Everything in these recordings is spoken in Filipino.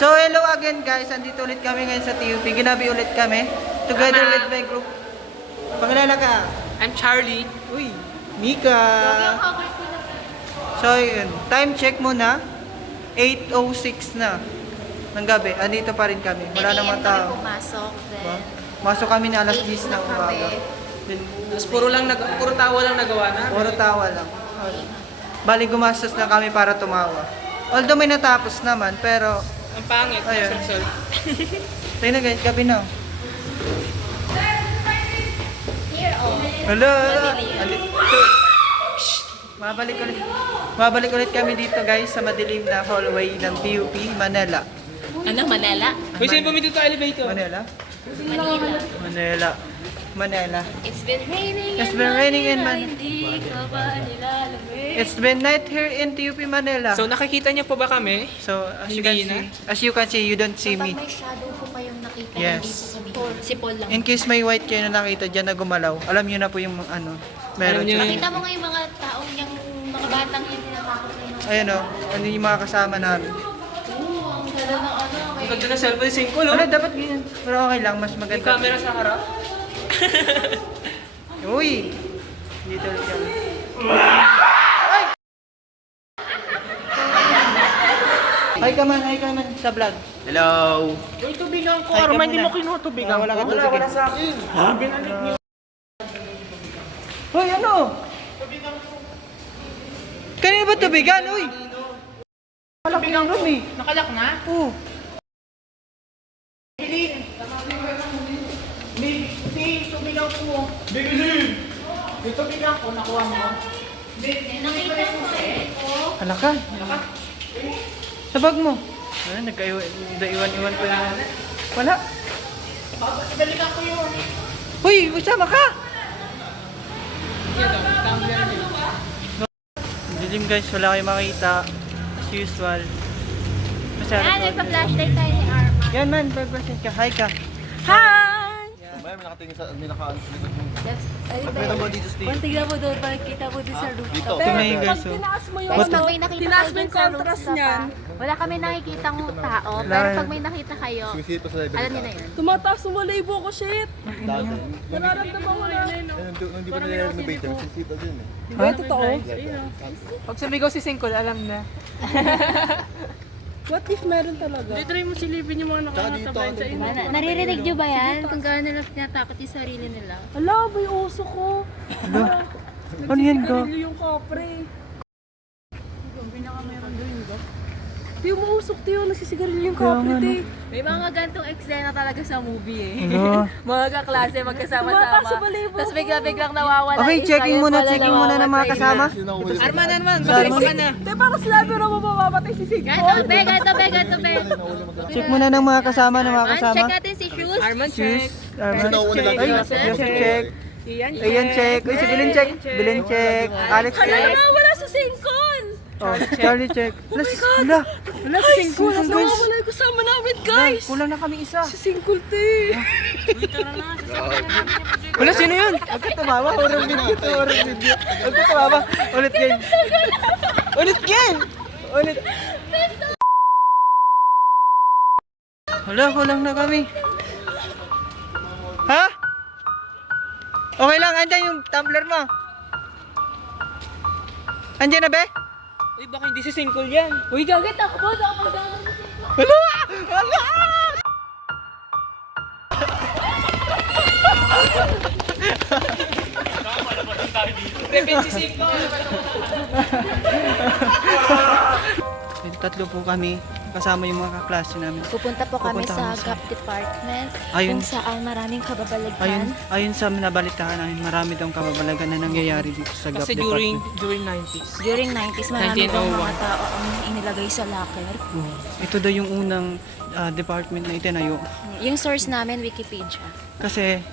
So hello again guys, andito ulit kami ngayon sa TUP. Ginabi ulit kami together with my group. Pangilala ka? I'm Charlie. Uy, Mika. So yun, time check muna. 8:06 na ng gabi. Andito pa rin kami. Wala namang tao. Pumasok. Diba? Masok kami na alas 10 na umaga. Tapos puro tawa lang nagawa na. Puro tawa lang. Bali gumastos na kami para tumawa. Although may natapos naman, pero Ang pangit. Ayun. Sol. tayo na guys, gabi na. Here, oh. Hello! Madilim. Mabalik ulit kami dito guys sa madilim na hallway ng TUP, Manila. Ano, Manila? Uy, sino pumunta sa elevator? Manila? Manila. Manila. Manila. It's been raining It's been raining in Hindi ka ba nilalamig? It's been night here in TUP, Manila. So nakikita niyo po ba kami? So, as you Hindi can see, as you can see, you don't see Pag me. may shadow po kayong nakita, Yes. hindi po kami. Si Paul lang. In case may white kayo na nakita dyan na gumalaw, alam niyo na po yung ano, meron Alam niyo siya. Makita mo nga yung mga taong yung mga batang yung tinatakot na yung... Ayan o, ano yung mga kasama namin. Oo, ang ganda ng ano. Ang ganda ng cellphone, 5 no? Wala, dapat ganyan. Pero okay lang, mas May maganda. camera sa harap. Uy! Dito ulit kami. Ay! Hi ka man sa vlog. Hello! Uy, tubigan ko. Ay, Arma, ka hindi muna. mo kinuha tubigan Wala ka ko. tubig. Wala sa akin. Binalik niyo. Hoy, ano? Kanina ba tubigan? Uy! Malaki ng room eh. Nakalak na? Oo. Si tubigan ko. Yung tubigan ko, nakuha mo. Nakita mo eh. Alaka. Sa bag mo. Ano, nagka-iwan-iwan ko yung... Wala. Balikan ko yun. Hoy, magsama ka! Dilim guys, wala kayong makita. As usual. Masyado Yan, may po. pa-flashlight tayo ni Arma. Yan man, pag-present ka. Hi ka. Hi! May nakatingin sa, may nakaano sa likod mo. Ay, Pagpita mo dito, Steve. tignan mo doon, parang mo doon sa Dito. rooftop. Tingnan yung guys. Oh. Tinaas mo yung Guys, pag may nakita tinaas kayo mo dun yung sa contrast rooftop, niyan. wala kami nakikitang tao, pero pag may nakita kayo, Sumisipit pa sa level. alam niyo na yun. Tumataas mo libo ko, shit. Dati. Nararamdaman mo na. Nung di pa nire-renovate, sumisipit pa din eh. Ha? Totoo? Pag sumigaw si Singkol, alam na. What if meron talaga? Try mo silipin yung mga nakakatabay sa inyo. Naririnig niyo ba yan? Kung gaano nila tinatakot yung sarili nila. Ala, may uso ko. Ano yan ko? Nagsigarilyo yung kapre. Tiyo, mausok tiyo. Nagsisigarilyo yung kapre, Kaya nga, tiyo. May mga gantong eksena talaga sa movie eh. Ano? Mga kaklase Tumataas magkasama-sama. sa balibo Tapos ko. bigla-biglang nawawala. Okay, isa, checking yun muna pala ng mga kasama. Yun ako ulit. Arman, Sorry. baka na. Tiyo, parang sinabi na mamamatay si Sig. Ganto, be, ganto, be, ganto, be. Check muna ng mga kasama ng mga kasama. Check natin si Shoes. Arman, Shoes. check. Arman. Nauna lang Ay, yun. Joseph check. Iyan, Ayan check. Uy, si Bilin check. Bilin check. Alex Hala check. na, wala sa singkon. Oh, Charlie check. Wala si Wala. Wala si Singkul. Nawawala yung kasama namin, guys. Kulang na kami isa. Si Singkul, tiyo. Wala, sino yun? Huwag ka tumawa. Horror video to, horror video. Huwag ka tumawa. Ulit game. Ulit game. Ulit. Wala, kulang na kami. Ha? Okay lang, andyan yung tumbler mo. Andyan na, be? Uy, baka hindi si Singkol yan. Uy, gagit ako. Dapat Wala! Wala! Repeat si Singkol. Tatlo po kami, kasama yung mga kaklase namin. Pupunta po kami Pupunta sa kami sa- GAP department Ayun. kung saan maraming kababalaghan. Ayon sa nabalitaan namin, marami daw kababalagan na nangyayari dito sa GAP Kasi department. during 90s. During 90s, marami daw 1901. mga tao ang inilagay sa locker. Oh, ito daw yung unang department na itinayo. Yung source namin, Wikipedia. Kasi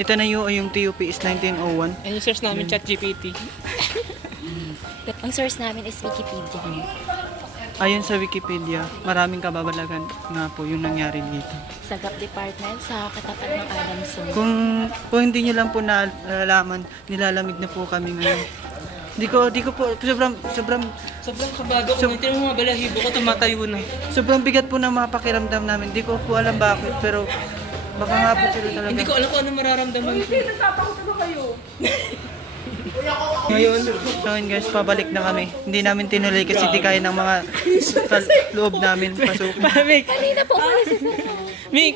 itinayo yung TUP is 1901. And yung search namin, ChatGPT. Ang source namin is Wikipedia. Ayon sa Wikipedia, maraming kababalagan nga po yung nangyari dito. Sa GAP department, sa katapat ng Adamson. Kung hindi nyo lang po nalalaman, nilalamig na po kami ngayon. Di ko po, sobrang kabago ko. Tingnan mo mga balahibo ko tumatayo na. sobrang bigat po ng mga pakiramdam namin. Di ko po alam bakit, pero baka nga po sila talaga. Hindi ko alam kung ano mararamdaman ko. Nagtatakot na kayo. Ngayon guys, pabalik na kami. Hindi namin tinuloy kasi di kaya ng mga loob namin pasok. Mik, Kanina po pala si Sir. Mik.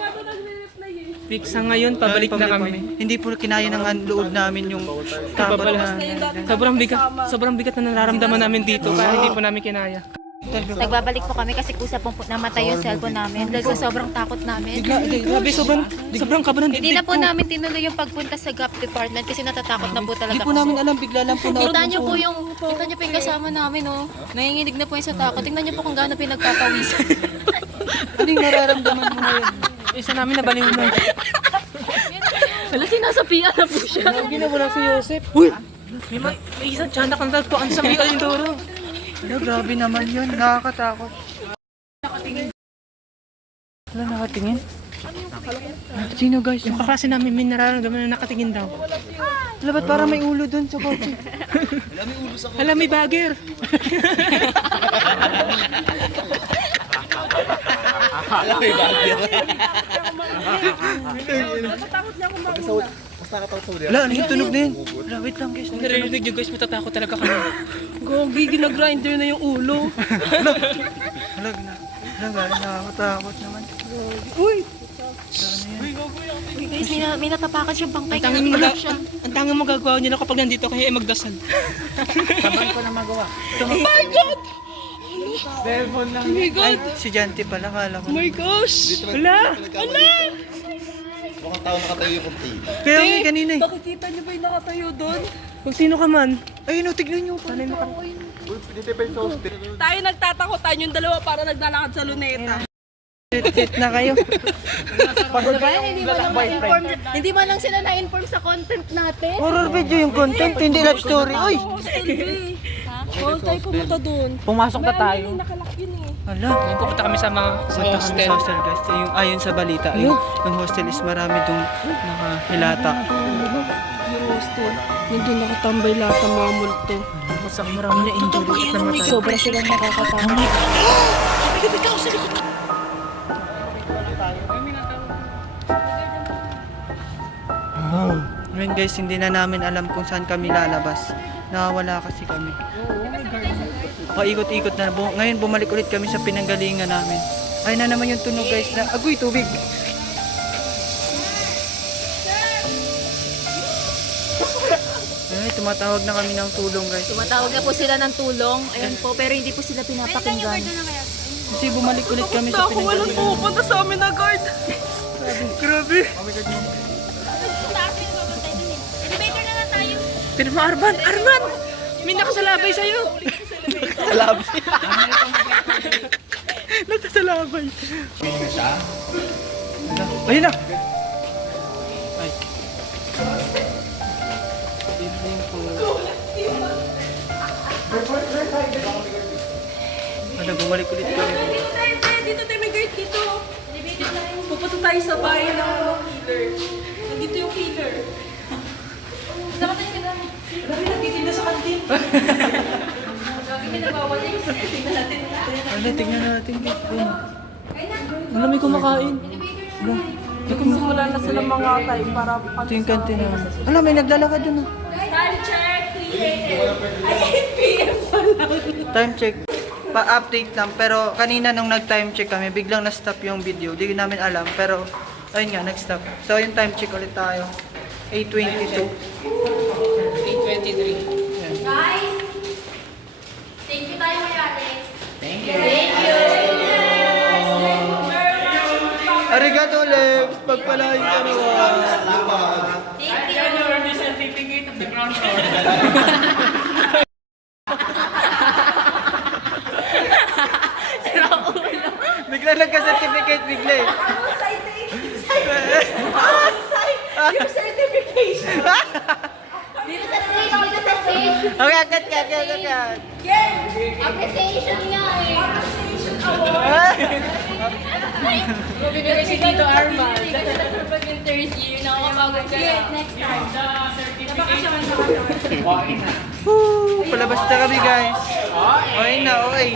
Mik, sa ngayon, pabalik na kami. Hindi po kinaya ng loob namin yung takot na. Sobrang bigat na nararamdaman namin dito kaya hindi po namin kinaya. Nagbabalik po kami kasi kusa pong namatay yung cellphone namin dahil sa sobrang takot namin. Grabe, sobrang kaba ng Hindi dibdib na po ko. namin tinuloy yung pagpunta sa GAP department kasi natatakot na po talaga Hindi po namin alam, bigla lang po na. Kita niyo po yung kasama namin, oh. Nanginginig na po yung sa takot. Tingnan niyo po kung gaano pinagpapawisan. Ano yung nararamdaman mo ngayon? Isa namin nabaliw na. Wala, sinasapian na po siya. Ginawala si Joseph. Uy! May isang tiyanak ang tagpuan sa Miguel Indoro. Ano, grabe naman yun. Nakakatakot. Wala nakatingin? Sino guys? Yung kaklase namin may nararamdaman na nakatingin daw. Wala, ba't parang may ulo dun sa kotse? Alam, may bagger. Mas nakatakot sa uli. Wala, ano yung tunog na yun? Wala, wait lang guys. Narinig nyo guys, matatakot talaga kami. Gogi, ginagrinder na yung ulo. Wala, nakakatakot naman. Uy! Guys, may natapakan siyang bangkay. Ang tanging magagawa nyo na kapag nandito kayo ay magdasal. Sabay ko na magawa. Oh my God! Ay, si Janty pala, kala ko. Oh my gosh! Wala! Mukhang tao nakatayo yung kumpi. Pero may kanina eh. Nakikita niyo ba yung nakatayo doon? Kung sino ka man. Ayun o, tignan nyo. Uy, dito pa yung sa hostel. Tayo nagtatakotan yung dalawa para naglalakad sa luneta. Sit na kayo. Hindi man lang sila na-inform sa content natin. Horror video yung content, hindi love story. Uy! Hostel B. Bawal tayo pumunta doon. Pumasok na tayo. Nakalak yun eh. Hala. Ngayon pupunta kami sa mga Punta kami hostel. sa hostel guys. Yung, ayon sa balita, yung hostel is marami dong nakahilata. Yung hostel. Nandun nakatambay lahat ng mga multo. Sa marami na injury at namatay. Sobra silang nakakatakot. Ngayon guys, hindi na namin alam kung saan kami lalabas. Nakawala kasi kami. Paikot-ikot na. Ngayon bumalik ulit kami sa pinanggalingan namin. Ay na naman yung tunog guys na, agoy tubig. Ay, tumatawag na kami ng tulong guys. Tumatawag na po sila ng tulong. Ayun po, pero hindi po sila pinapakinggan. Kasi bumalik ulit kami sa Ako walang pinanggalingan. pupunta sa amin na guard. Grabe. Elevator na lang tayo. Pero mo, Arman! Arman! May nakasalabay sa'yo! Salabay. Nagsasalabay. Ayun na. Ay. Evening po. Ano, bumalik ulit kami. Dito tayo may guard dito. Pupunta tayo sa bahay ng killer. Nandito yung killer. Sama tayo sila. Dami nagtitinda sa kantin. Lagi may nagwawalay. Tingnan natin. Ano, tignan natin guys. Ayun. Ano may kumakain? Nagsimula na sila mga time para Ito yung kantina. Ano, may naglalakad dun. Oh. time check 3 a.m. Ay, 8 p.m. Time check. Pa-update lang. Pero kanina nung nag-time check kami, biglang na-stop yung video. Di namin alam. Pero, ayun nga, nag-stop. So, yung time check ulit tayo. 8:22. 8:23. Guys, thank you tayo kay Alex. Arigato, Lex! Pagpalain ka naman. Thank you. Bigla nagka-certificate, bigla eh. Your certification. Dito sa stage, dito sa stage. Okay, agad ka. Appreciation nga eh. Bibigay si Tito Arman. Pag yung third year, nakakapagod ka na. Next time. palabas na kami guys. Okay na, okay.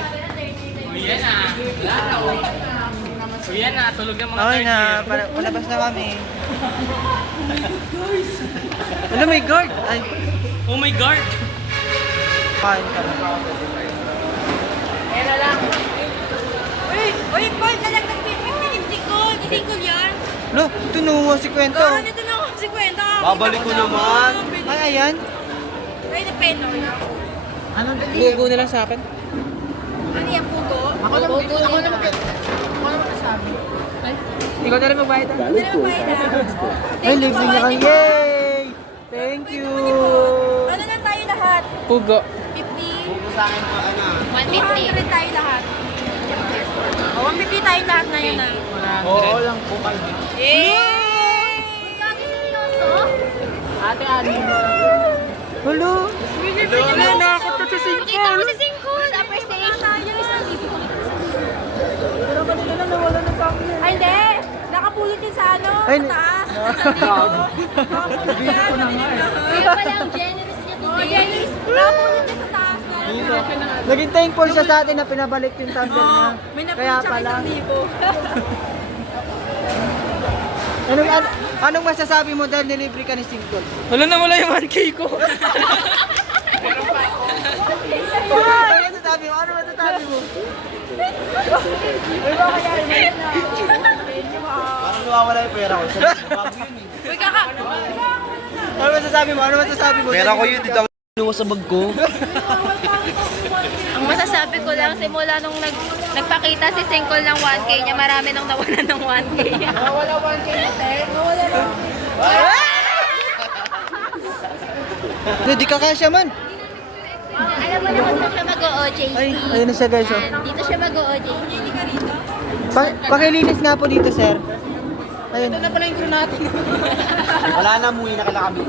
Yan na, tulog ng mga Okay na, palabas na kami. Ano, may guard? Ay, Oh my God! kain ka na. Uy, Paul, nalang nag-50 singkol. Singkol yan. Lo, tunuwa si Kwento. Oo, nito na ako si Kwenta. Babalik ko naman. Ay, ayan. Ay, na peno. Bugo na lang sa akin. Ano yan, pugo? Ako naman Ikaw na lang magbayad. Ano na bayad na? Ay, libre niya kang yay! Thank you! Ano lang tayo lahat? Pugo. 50? Sa akin pa, ano. 150 tayo lahat. O, 150 tayo lahat na yun ah. Oo lang po kayo. Yay! Lagi seryoso? Ate Ani. Hello! Wala na ako to sa Kita mo si Singkol! Sa first station. Ay, hindi! Nakapulot yun sa ano? Ay, Sa taas. Nakapulot yan. Kaya pala ang generous niya today. Generous. Nakapulot yun sa taas. Naging thankful siya sa atin na pinabalik yung tumbler niya. May Kaya napulot siya pala. isang libo. Anong masasabi mo dahil nilibre ka ni Singkol? Wala na wala yung 1K ko. Ano masasabi mo? Ano masasabi mo? Parang nawawala yung pera ko. Sabi ko, bago yun eh. Uy, kaka! Ano masasabi mo? Ano masasabi mo? Pera ko yun, dito ako inuwa sa bag ko. Ang masasabi ko lang, simula nung nagpakita si Singkol ng 1K niya, marami nang nawalan ng 1K niya. Hindi ka kasya man. Alam mo naman saan siya mag-OJT. Ay, ayun na siya guys. Oh. Dito siya mag-OJT. Pakilinis nga po dito, sir. Ayun. Wala na, muwi na kala kami.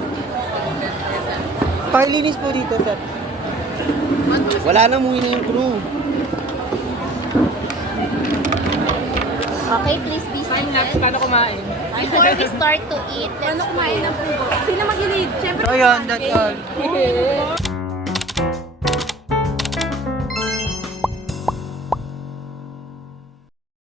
Pakilinis po dito, sir. Wala na, muwi na yung crew. Okay, please be seated. Paano kumain? Before we start to eat, let's Ano kumain ng pugo? Sino mag-lead? Siyempre, So, ayun, that's all.